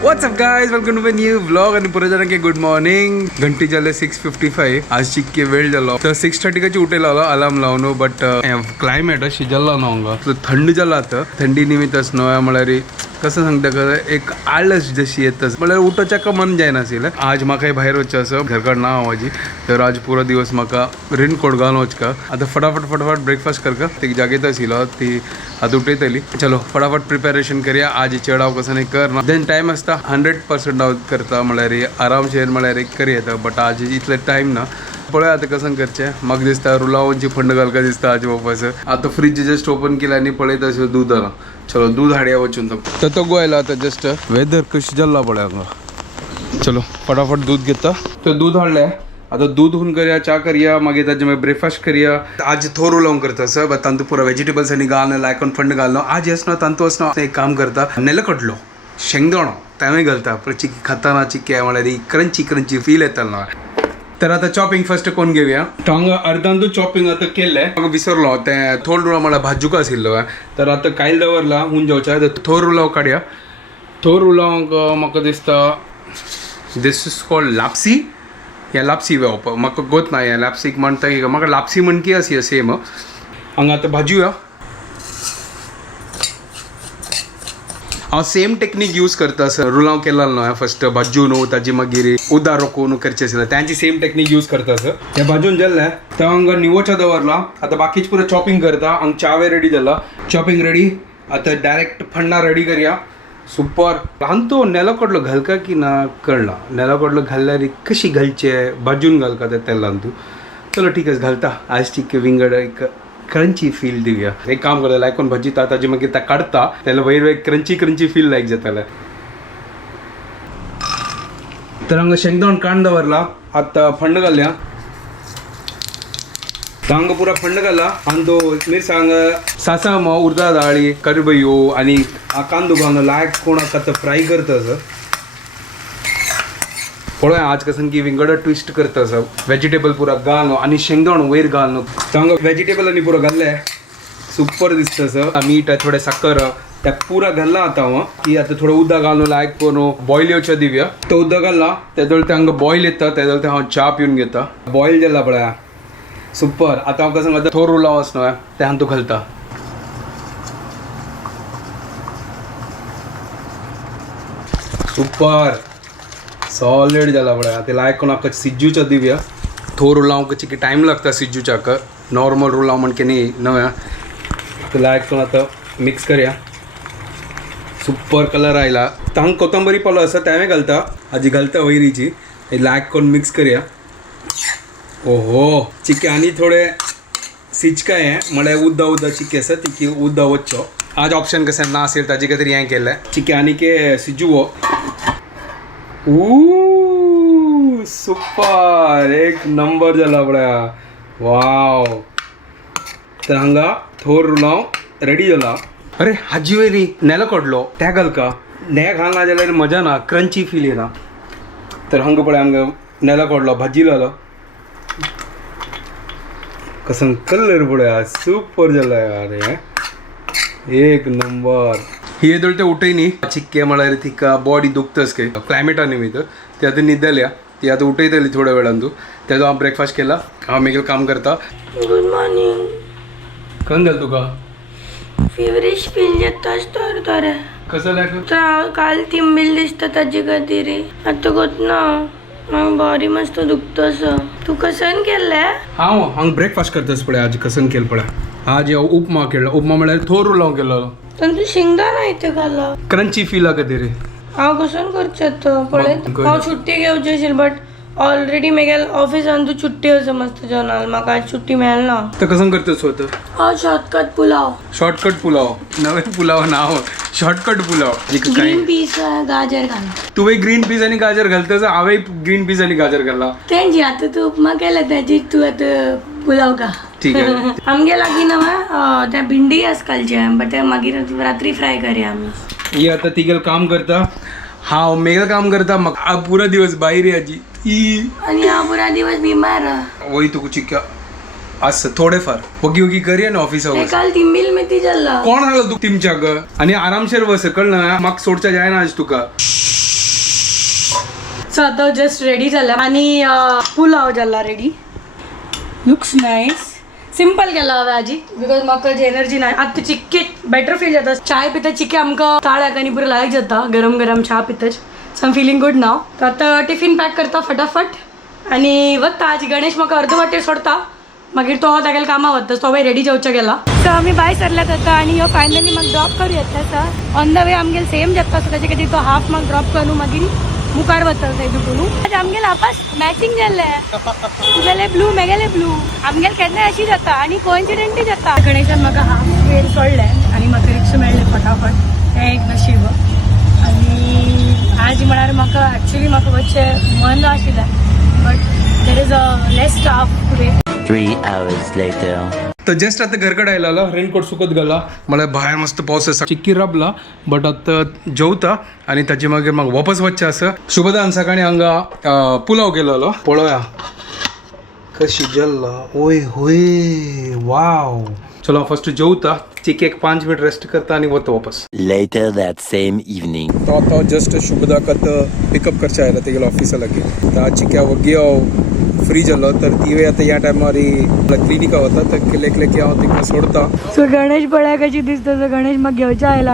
WhatsApp guys, welcome to my new vlog आणि पुढे जाणं की गुड मॉर्निंग. घंटी झाले 6:55. आज चिक्के वेळ झालो तर 6:30 ची उठेल आलो अलार्म लावून. बट क्लायमेट शिजला ना थंड झाला आता थंडी निमित्तच नव्या म्हळ्यार कसं सांगता का एक आळस जशी येतच म्हळ्यार उठोच्या का मन जायना आशिल्लें. आज म्हाका भायर वचचें आसा घरकाड ना आवाजी तर आज पुरो दिवस म्हाका रेनकोट घालून वचका. आता फटाफट ब्रेकफास्ट करका ती जागेत आशिल्लो ती आता उठयतली. चलो फटाफट प्रिपेरेशन करूया. आज चेड हांव कसं नाही करना. देन टायम आसता 100% हांव करता म्हळ्यार आरामशेर म्हळ्यार एक करी येता. बट आज इतले टायम ना. पळय आता कसं करचें. म्हाका दिसता रुलावनची फंड घालका दिसता आज वापस. आता फ्रीज जस्ट ओपन केला आनी पळयता अशें दूद आला. चलो दूध हाडया वचून तर तो गोयला आता जस्ट वेदर कशी जाल्ला पळय हांगा. चलो फटाफट दूध घेता. तर दूध हाडलें. आता दूध होऊन करूया चा करूया मागीर ताजे मागीर ब्रेकफास्ट करूया. आज थोर उलोवंक करता सर बट तांतू पुरो वेजिटेबल्स आनी घालून लायकून फंड घालनो. आज येसनो तांतू वचनो एक काम करता नेलकटलो शेंगदाणो तांबे घालता पण चिकी खाताना चिक्की म्हळ्यार क्रंची फील येतालो. तर आता चॉपिंग फर्स्ट कोण घेऊया. तर हांगा अर्धांतू चॉपिंग आता केल्लें म्हाका विसरलो तें थोड रुलाव म्हळ्यार भाजूक आशिल्लो. तर आता कायल दवरला हुन जेवच्या तर थोर उलाव काडया. थोर उलावंक म्हाका दिसता दिस इज कॉल्ड लापसी या लापसी वेवप म्हाका गोत ना. या लापसीक म्हणटा की म्हाका लापसी म्हणकी अशी सेम. हांगा आतां भाजूया. हांव सेम टेक्नीक यूज करता सर रुलाव केला न्हू फर्स्ट भाजून ताजी मागीर उदक रोखून करचें आशिल्लें तांची सेम टेक्नीक यूज करता सर. हें भाजून जाल्लें तें हांगा निवोच्या दवरला. आतां बाकीच पुरो चॉपिंग करता. हांगा चावे रेडी जाला. Chopping ready. आता डायरेक्ट फण्णां रेडी करया. सुपर. ल्हान तो नेलकडलो घालका की ना कळना. नेलकडलो घालल्यार कशी घालचे भाजून घालका ते तेलान तूं. चलो ठीक आहे घालता. आज चिक्के विंगड एक क्रंची फील दिवया. एक काम करता लायकून भाजीता ताजी मागीर ते काडता त्याला वयर क्रंची फील लायक जातालें. तर हांगा शेंगदाण कांड दवरला. आतां फंड घालया. हांगा पुरा फंड घाला आनी तो मिरसांग सासम उर्दा दाळी करबयो आनी कांदो घालून लायक कोण आतां फ्राय करता सर. पळय आज कसन की विंगड ट्विस्ट करता सर. वेजिटेबल पुरा घालून आनी शेंगदाण वयर घालून हांगा वेजिटेबल आनी पुरो घाल्ले सुपर दिसता सर. मीठ थोडे साखर त्या पुरा घालला आता हांव की आता थोडं उदक घालून लायक करून बॉयल येवचें दिवया. तो उदक घालला तेदोळ ते हांगा बॉयल येता तेदोळ ते हांव च्या पिवन घेता. बॉयल जाला पळय सुपर. आता हांव कसं करता थोर उलाव आसनो ते हांव तूं घालता. सुपर सॉलिड जाला पळय. आता लायक करून हाका सिज्जूच्या दिवया. थोर उलावंक चिकी टायम लागता सिज्जूच्याक. नॉर्मल उलाव म्हणके न्ही नव्या. तर लायक करून आतां मिक्स करया. सुपर कलर आयला. हांगा कोथंबरी पालो आसा तें घालता. हाजी घालता वयरीची लायक करून मिक्स करया. ओहो चिक्के आनी थोडे सिचकाय हें म्हळ्यार उदक चिक्के आसा ती उदक वच्चो. आज ऑप्शन कशें ना आसलें ताजे खातीर हें केलें चिक्के आनीक सिज्जूवो. सुपर एक नंबर जाला पळय. वाव. तर हांगा थोर रुलाव रेडी जाला. अरे हाजी वेली नेलो कडलो त्या घालका. नेग घालना जाल्यार मजा ना क्रंची फील येना. तर हांगा पळय हांगा नेलो कडलो भाजी लायलो. कसं कलर पळय सुपर जाला यार. एक नंबर. ही येदोळ ते उठय न्ही चिक्के म्हळ्यार तिका बॉडी दुखतस काय क्लायमेटा निमित्त ती आतां न्हिदल्या. ती आतां उठयतली थोड्या वेळान. तूं तेजो हांव ब्रेकफास्ट केला. हांव मागीर काम करता. Good morning. खंय गेल तुका फेवरेट फील जाता स्टार तारे. कसं लायक काल थिंबील दिसता ताजे खातीर. आतां गोत ना म्हाका बॉडी मस्त दुखता. तू कसन केल्ले. हांव हांगा ब्रेकफास्ट करतास पळय. आज कसन केल पळय. आज हांव उपमा केलो. उपमा म्हळ्यार थोर उलाव केलो. पण तू शेंगदाणा इथे घाला क्रंची फीला खातीर. हांव कसन करचें पळय. हांव छुट्टी घेवची आशिल्ली बट ऑलरेडी मेगेल ऑफिसान तू छुट्टी आसा मस्त जेवणाक. म्हाका आज छुट्टी मेळना. तर कसं करतास स्वता. हांव शॉर्टकट पुलाव. शॉर्टकट पुलाव. नवे पुलाव नाव शॉर्टकट पुलाव. ग्रीन पीस गाजर घाल. तुवें ग्रीन पीस आनी गाजर घालतास. हांवें ग्रीन पीस आनी गाजर घाला. तेंची आतां तू उपमा केला तेजी तू आतां पुलाव का. ठीक आहे. आमगे लागीं नवा त्या भिंडी आसकालचे बट ते मागीर रात्री फ्राय करया आमी. ही आता तिगेल काम करता. हांव मेगेल काम करता. म्हाका पुरो दिवस भायर याची आणि हा पुरा दिवस बिमार. वय तुका चिक्का असं थोडेफार वगी वगी करी आणि ऑफिसावर काल तिंबील मेथी जाल्ला कोण सांगलं तू तिमच्या ग आणि आरामशीर बस कळलं ना मग सोडच्या जाय ना आज तुका सो आता जस्ट रेडी झाला आणि पुलाव झाला रेडी लुक्स नाईस सिंपल केला हवा आजी बिकॉज म्हाका एनर्जी नाही आता चिक्के बेटर फील जाता चाय पिता चिक्के आमकां काळ्याक आनी पुरो लायक जाता गरम गरम चा पितच so I am feeling good नाव तर आता टिफिन पॅक करता फटाफट आणि वता आज गणेश म्हाका अर्ध वाटेर सोडता मागीर तो तागेले कामां वता तो बाय रेडी जावचे गेला तर आमी भायर सरल्यात आता आणि हो फायनली म्हाका ड्रॉप करूं येता सर ऑन द वे आमगेले सेम जाता सो ताचे खातीर तो हाफ म्हाका ड्रॉप करून मागीर मुखार वता थंय दुखून आज आमगेले आपास मॅचिंग जाल्ले तुगेले ब्लू मेगेले ब्लू आमगेले केन्नाय अशी जाता आणि कोइन्सिडेंटली जाता गणेशान म्हाका हाफ वेळ सोडलें आणि म्हाका रिक्षा मेळ्ळी फटाफट हें एक नशीब आणि आज म्हळ्यार म्हाका एक्चुअली म्हाका मातशें मन आशिल्लें but there is a less staff today 3 hours later. तर जस्ट आता घरकडे आयला रेनकोट सुकत गेला मला बाहेर मस्त पाऊस असा चिक्की रबला बट आता जेवता आणि ताचे मागीर म्हाका वापस वचचें आसा शुभदान सकाळी हांगा पुलाव केलेलो पळोवया कशी जल्ला ओय होय वाव चलो फर्स्ट जेवता चिक्की एक 5 मिनिट रेस्ट करता आणि वता वापस Later that same evening. तो आता जस्ट शुभदाक आता पिकअप करचे आयला तेगेलो ऑफिसा लागीं तर चिक्क्या वगी फ्री जालो तर ती आता ह्या टायमार क्लिनिका वता तर केलेक हांव तिका सोडता सो गणेश पळय कशी दिसता सो गणेश म्हाका घेवचा आयला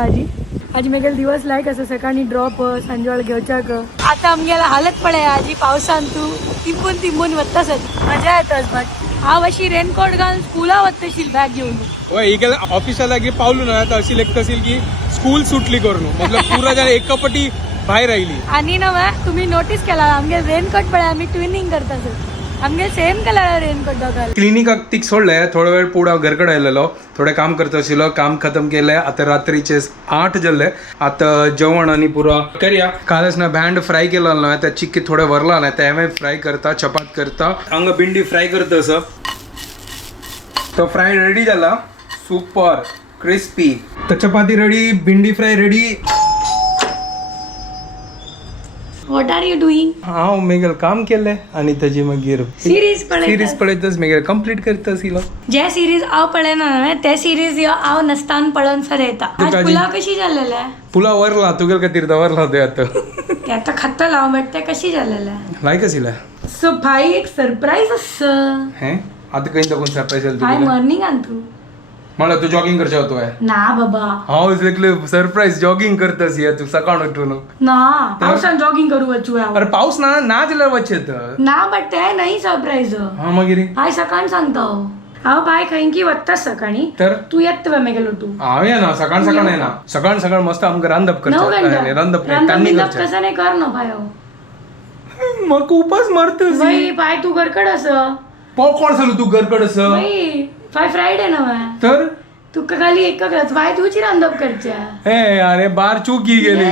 आजी मेगेल दिवस लायक आसा सकाळी ड्रॉप सांजवेळ घेवच्याक आता आमगेला हालत पळय आजी पावसान तू तिंबून वता सर मजा येताच बट हांव अशी रेनकोट घालून स्कुला वतशील बॅग घेऊन होय ही गेल्या ऑफिसा लागीं पावलो ना तर अशी लेखत असेल की स्कूल सुटली करून मतलब पुरा जाल्यार एका पटी भायर आयली आणि ना तुम्ही नोटीस केला आमगे रेनकोट पळय आम्ही ट्विनिंग करता सर आमगे सेम कलर रेनकोट दोगाल क्लिनिकाक तीक सोडलें थोडा वेळ पुढे हांव घरकडे आयलेलो थोडें काम करता आशिल्लो काम खतम केलें आता रात्रीचे 8 जाल्ले आता जेवण आनी पुरो करया कालच ना बँड फ्राय केलो ना त्या चिक्की थोडे व्हरला ना ते हांवें फ्राय करता चपात करता हांगा भिंडी फ्राय करता असो तो फ्राय रेडी जाला सुपर क्रिस्पी तर चपाती रेडी भिंडी fry ready what are you doing हांव मेगेल काम केलें आनी ताजी मागीर सिरीज पळयतच मेगेल कंप्लीट करता आशिल्लो जे सिरीज हांव पळयना न्हय ते सिरीज हांव नसताना पळोवन सर येता आज पुलाव कशी जाल्लेले पुलाव वरला तुगेल खातीर दवरला ते आता ते आता खातलो हांव बट ते कशी जाल्लेले लायक आशिल्लें सो भाई एक सरप्राईज आसा हें आतां खंय तकून सरप्राईज जालें भाई तुका मॉर्निंगान तू म्हणल्यार तूं जॉगिंग करचे वतोय ना बाबा हांव इसलें सरप्राईज जॉगिंग करतास या तूं सकाळ उठून ना पावसान जॉगिंग करू वचू हांव अरे पावस ना जाल्यार वचत ना बट ते नाही सरप्राईज हा मागीर हाय सकाळी सांगता हांव बाय खंय की वत्ताच सकाळी तर तू येत तुवें मेगेलो तू हांव येना सकाळ येना सकाळ मस्त आमकां रांदप 9 करचें रांदप घंटा कसं नाही कर ना भाय म्हाका उपास मारतस भाई बाय तू घरकड आस कोण सांगलो तू घरकड आस भाई बाय फ्रायडे नव्हे तर तुका खाली एक बाय तुची रांदप करच्या हे अरे बार चुकी गेली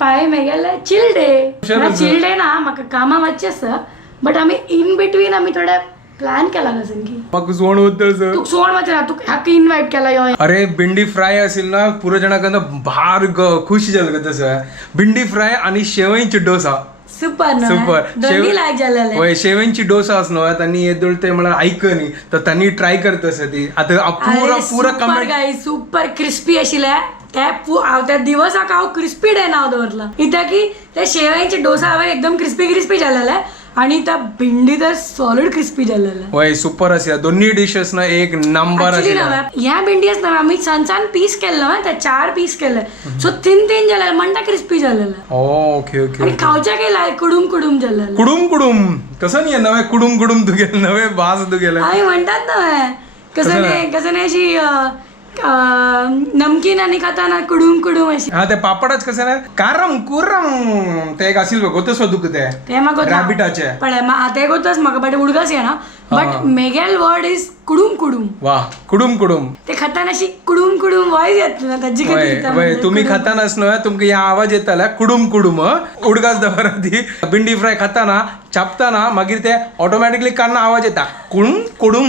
पाय मेगेले चिल डे ना म्हाका कामा मातशें आसा बट आमी इन बिटवीन आमी थोडे प्लॅन केला ना संगी म्हाका सोण वतस तू सोड मातशें ना तू हाका इनवायट केला यो अरे भिंडी फ्राय असेल ना पुरो जाणांक भार खुशी जालें गो तसो भिंडी फ्राय आणि शेवईंची डोसा सुपर सुपर दोन्ही लायक जालेले होय शेवईंची डोसा असनो त्यांनी येदोळ ते म्हणा ऐकनी तर त्यांनी ट्राय करत असं ती आता पुरा कमेंट गाय सुपर क्रिस्पी आशिल्ले ते हांव त्या दिवसाक हांव क्रिस्पी डे नाव दवरला कित्याक की ते शेवयांचे डोसा हांवें एकदम क्रिस्पी जालेले आणि त्या भिंडी तर सॉलिड क्रिस्पी जालेले होय सुपर आसा दोन्ही डिशेस ना एक नंबर आसा ह्या भिंडीच ना आम्ही सान पीस केले ना ते 4 पीस केले सो 3 जाले म्हणटा क्रिस्पी जालेले ओके ओके आणि खावच्या केला कुडूम जालेले कुडूम कसं नाही नवे कुडूम तू गेले नवे भास तू गेले आम्ही म्हणतात ना कसं नाही अशी नमकीन आणि खाताना कुडूम अशी हा ते पापडाच कसं ना कुर्रम ते एक असेल बघ होतच दुख ते म्हाका रॅबिटाचे पण ते गोतच म्हाका बट उडगास येना बट मेगेल वर्ड इज कुडूम वा कुडूम ते खाताना अशी कुडूम वॉइस येत ना ताजी वय तुम्ही खातानाच न्हय तुमका या आवाज येताला कुडूम उडगास दवरा ती भिंडी फ्राय खाताना छापताना मागीर ते ऑटोमॅटिकली कान्ना आवाज येता कुडूम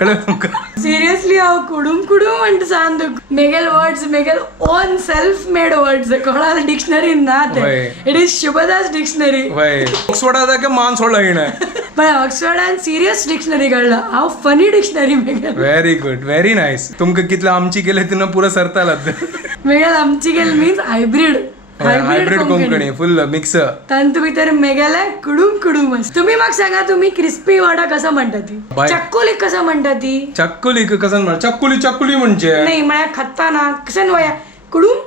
कळलं तुमका सिरियसली हांव कुडूम कुडूम म्हणटा सांग मेगेल वर्ड्स मेगेल ओन सेल्फ मेड वर्ड्स कोणाला डिक्शनरी ना ते होय. इट इज शुभदास डिक्शनरी वय ऑक्सफोर्डाचा मान सोडला येणार पण ऑक्सफर्डान सिरियस डिक्शनरी काढला हांव फनी डिक्शनरी मेगेल व्हेरी गुड व्हेरी नाईस तुमका कितलं आमची केले तिनं पुरं सरतालात मेगेल आमची गेल मीन्स हायब्रीड हायब्रिड कोंकणी फुल मिक्स तंतु भितर मेगेला कुडूम कुडूम तुम्ही मग सांगा तुम्ही क्रिस्पी वडा कसा म्हणता ती बाय. चक्कोली कसा म्हणता ती चक्कुली कसं म्हण चक्कुली म्हणजे नाही मला खाताना कसं वया कुडूम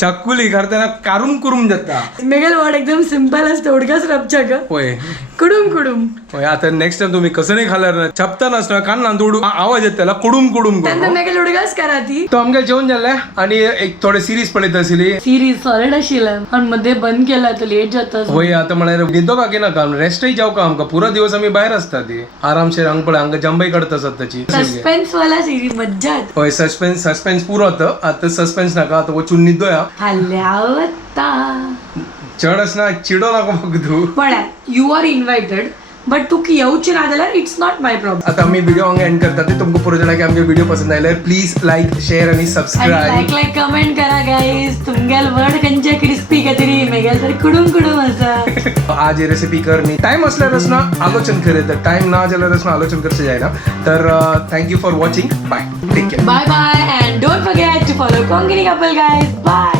चक्कुली करताना कारून कुरून जाता मेगेल वर्ड एकदम सिंपल असतं उडकाच रपच्या ग होय कुडूम कुडूम होय आता नेक्स्ट टाइम तुम्ही कसं नाही खाल्लं ना छपता नसतं कान ना तोडू आवाज येत त्याला कुडूम कुडूम त्यांना करून मेगेल उडकाच करा ती तो आमगे जेवण झालंय आणि एक थोडे सिरीज पडत असली सिरीज सॉलिड आशिल्ला आणि मध्ये बंद केला तर लेट जाता होय आता म्हणाले न्हिदो का केना काम रेस्टही जाऊ का आमका पुरा दिवस आम्ही बाहेर असता ती आरामशीर अंग पडे अंग जंबाई काढत असत त्याची सस्पेन्स वाला सिरीज मज्जा येते होय सस्पेन्स पुरं होतं आता सस्पेन्स नका आता वचून निदोया हल्ल्यावत्ता चढ असना चिडो नका बघ तू पण यू आर इन्व्हायटेड बट तू येऊची ना जाल्यार इट्स नॉट माय प्रॉब्लेम आता आम्ही व्हिडिओ एंड करतात ते तुमको पुरो जाणां की आमचे व्हिडिओ पसंद आयले प्लीज लाईक शेअर आणि आणि सबस्क्राईब लाईक कमेंट करा गाईज तुमगेल वर्ड खंयचे क्रिस्पी का तरी मेगेल तरी कुडूम कुडूम असा आज ही रेसिपी कर मी टाइम असल्यावरच ना आलोचन करे तर टाइम ना झाल्यावरच ना आलोचन करसे जायना तर thank you for watching bye take care bye bye and don't forget to follow Konkani couple guys bye